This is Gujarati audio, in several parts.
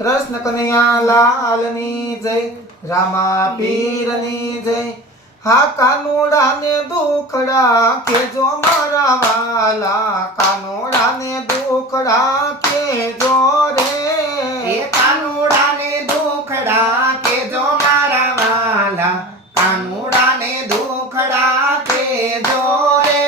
कृष्ण कन्हैया लालनी जय, रामा पीरनी जय। हा कानोड़ा ने दुखड़ा के जो मारा वाला, कानोड़ा ने दुखड़ा के जो रे। એ કાનુડાને દુખડા કે જો મારા વાલા, કાનુડાને દુખડા કે જો રે.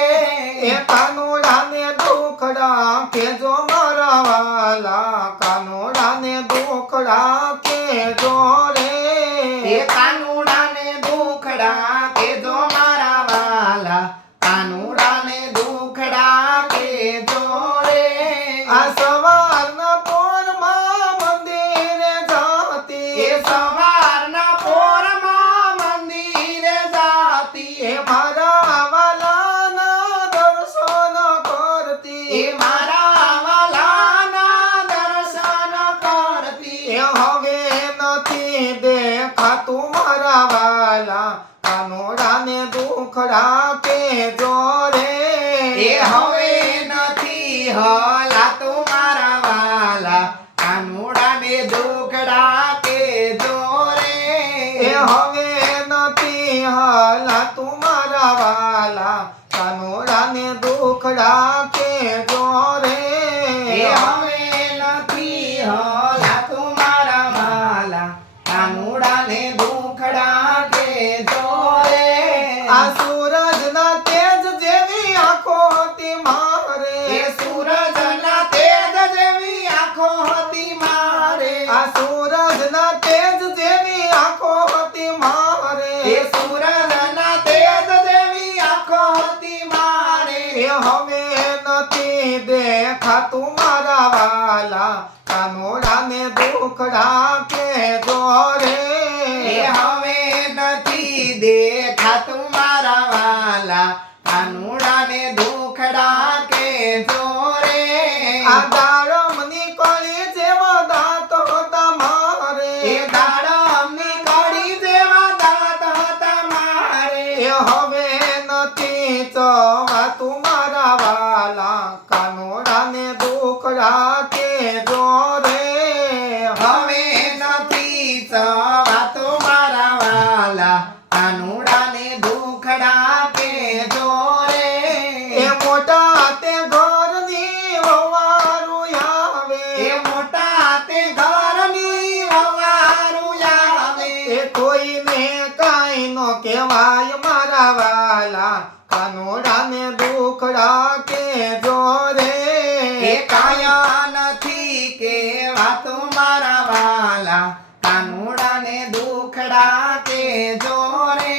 ए कानोड़ा ने दुखड़ा के जो मारा वाला, कानोड़ा ने दुखड़ा के जो रे। એ કાનુડાને દુખડા કે જો મારા વાલા, કાનુડાને દુખડા કે જો રે. आ सवारना पोरमा मंदिरे जाती, એ સવારના પોરમાં મંદિરે જાતી, ए मारा वालाना दर्शन करती। એ મારા વાલાના દર્શન કરતી. ए हवे नथी देखातुं मारा वाला, कानोड़ा ने दुखड़ा के जो रे। એ હવે નથી હલાતું મારા વાલા, કાનુડાને દુખડા કે જો રે. ए हवे नथी हलातुं मारा वाला, कानोड़ा ने दुखड़ा के जो रे। એ હવે નથી હલાતું મારા વાલા, કાનુડાને દુખડા કે જો રે. आ सूरजना तेज जेवी आंखो होती मारे, એ સૂરજના તેજ જેવી આંખો હતી મારે. आ सूरजना तेज जेवी आंखो होती मारे। એ સૂરજના તેજ જેવી આંખો હતી મારે. ए हवे नथी देखातुं मारा वाला, कानोड़ा ने दुखड़ा के जो रे। એ હવે નથી દેખાતું મારા વાલા, કાનુડાને દુખડા કે જો રે. आ दाड़मनी कળી जेवा दांत होता मारे, એ દાડમની કળી જેવા દાંત હતા મારે. ए हवे नथी चवातुं मारा वाला, कानोड़ा ने दुखड़ा के जो रे। હવે નથી ચવાતું મારા વાલા, કાનુડાને દુખડા કે જો રે. ए मोटा ते घरनी ववारू आवे, એ મોટા તે ઘરની વવારું આવે. ए कोईने काई नो केवाय मारा वाला, कानोड़ा ने दुखड़ा के जो रे। એ કાયા નથી કહેવાતું મારા વાલા, કાનુડાને દુખડા કે જો રે.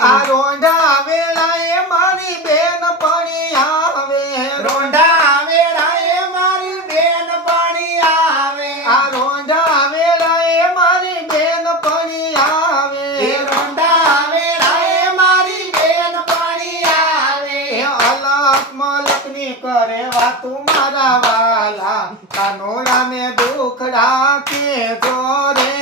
आ रोंढा वेळाए मारी बेन पड़ी आवे, રોંઢા વેળાએ મારી બેનપણી આવે. आ रोंढा वेळाए मारी बेन पड़ी आवे। એ રોંઢા વેળાએ મારી બેનપણી આવે. ए अलक मलकनी करे वातु मारा वाला, कानोड़ा ने दुखड़ा के जो रे।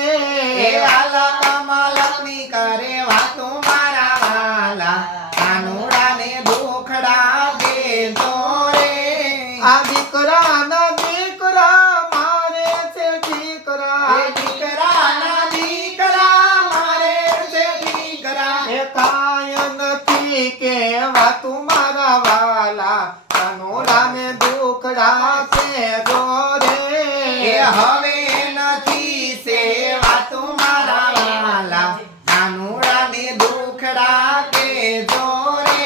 એ આલક મલકની કરે વાતો મારા વાલા, કાનુડાને દુખડા કે જો રે. आ दीकरा ना दीकरा मारे से ठीकरा, એ દીકરાના દીકરા મારે છે દીકરા. ए काय नथी केवा तुम्हारा वाला, कानोड़ा ने दुखड़ा के जो रे। એ હવે નથી સેવાતું મારા વાલા, કાનુડાને દુખડા કે જો રે.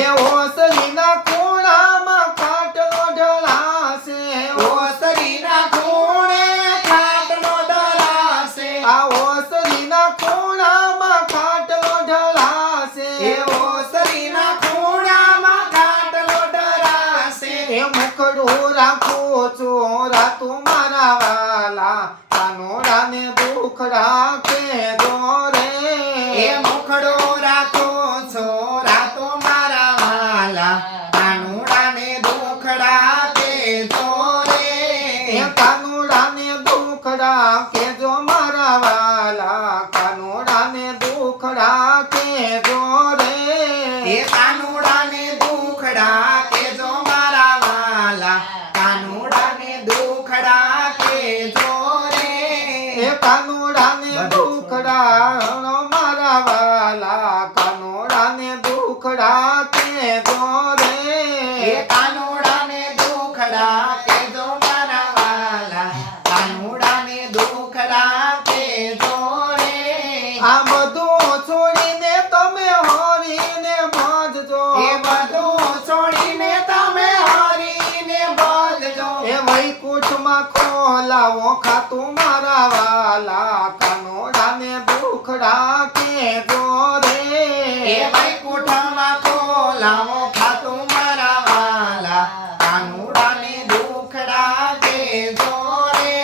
ए ओसलीना खूणामा खाटलो ढळासे, ઓસરીના ખૂણે ખાટલો ડરાશે. आ ओसलीना खूणामा खाटलो ढळासे। એ ઓસરીના ખૂણામાં ખાટલો ડરાશે. ए मुखडू राखो चोरा तुम्हारा वाला, कानोड़ा ने दुखड़ा के जो रे। એ મુખડો રાખો છોરા તો મારા વાલા, કાનુડાને દુખડા કે જો રે. ए कानोड़ा ने दुखड़ा के जो मारा वाला, कानोड़ा ने दुखड़ा के जो रे। એ કાનુડાને દુખડા કે જો મારા વાલા, કાનુડાને દુખડા કે જો રે. લાવો ખાતું મારા વાલા કાનોડાને દુખડા કેજો રે એ વૈકુંઠમાં ખોલાવો ખાતું મારા વાલા કાનુડાને દુખડા કેજો રે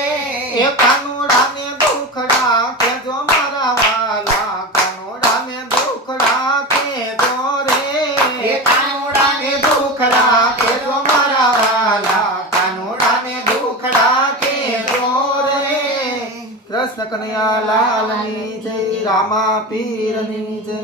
એ કાનોડાને દુખડા કેજો મારા વાલા કાનોડાને દુખડા કેજો રે એ કાનુડાને દુખડા કેજો મારા વાલા કાનુડાને દુખડા કેજો રે કૃષ્ણ કનૈયા લાલની જય રામા પીરની જય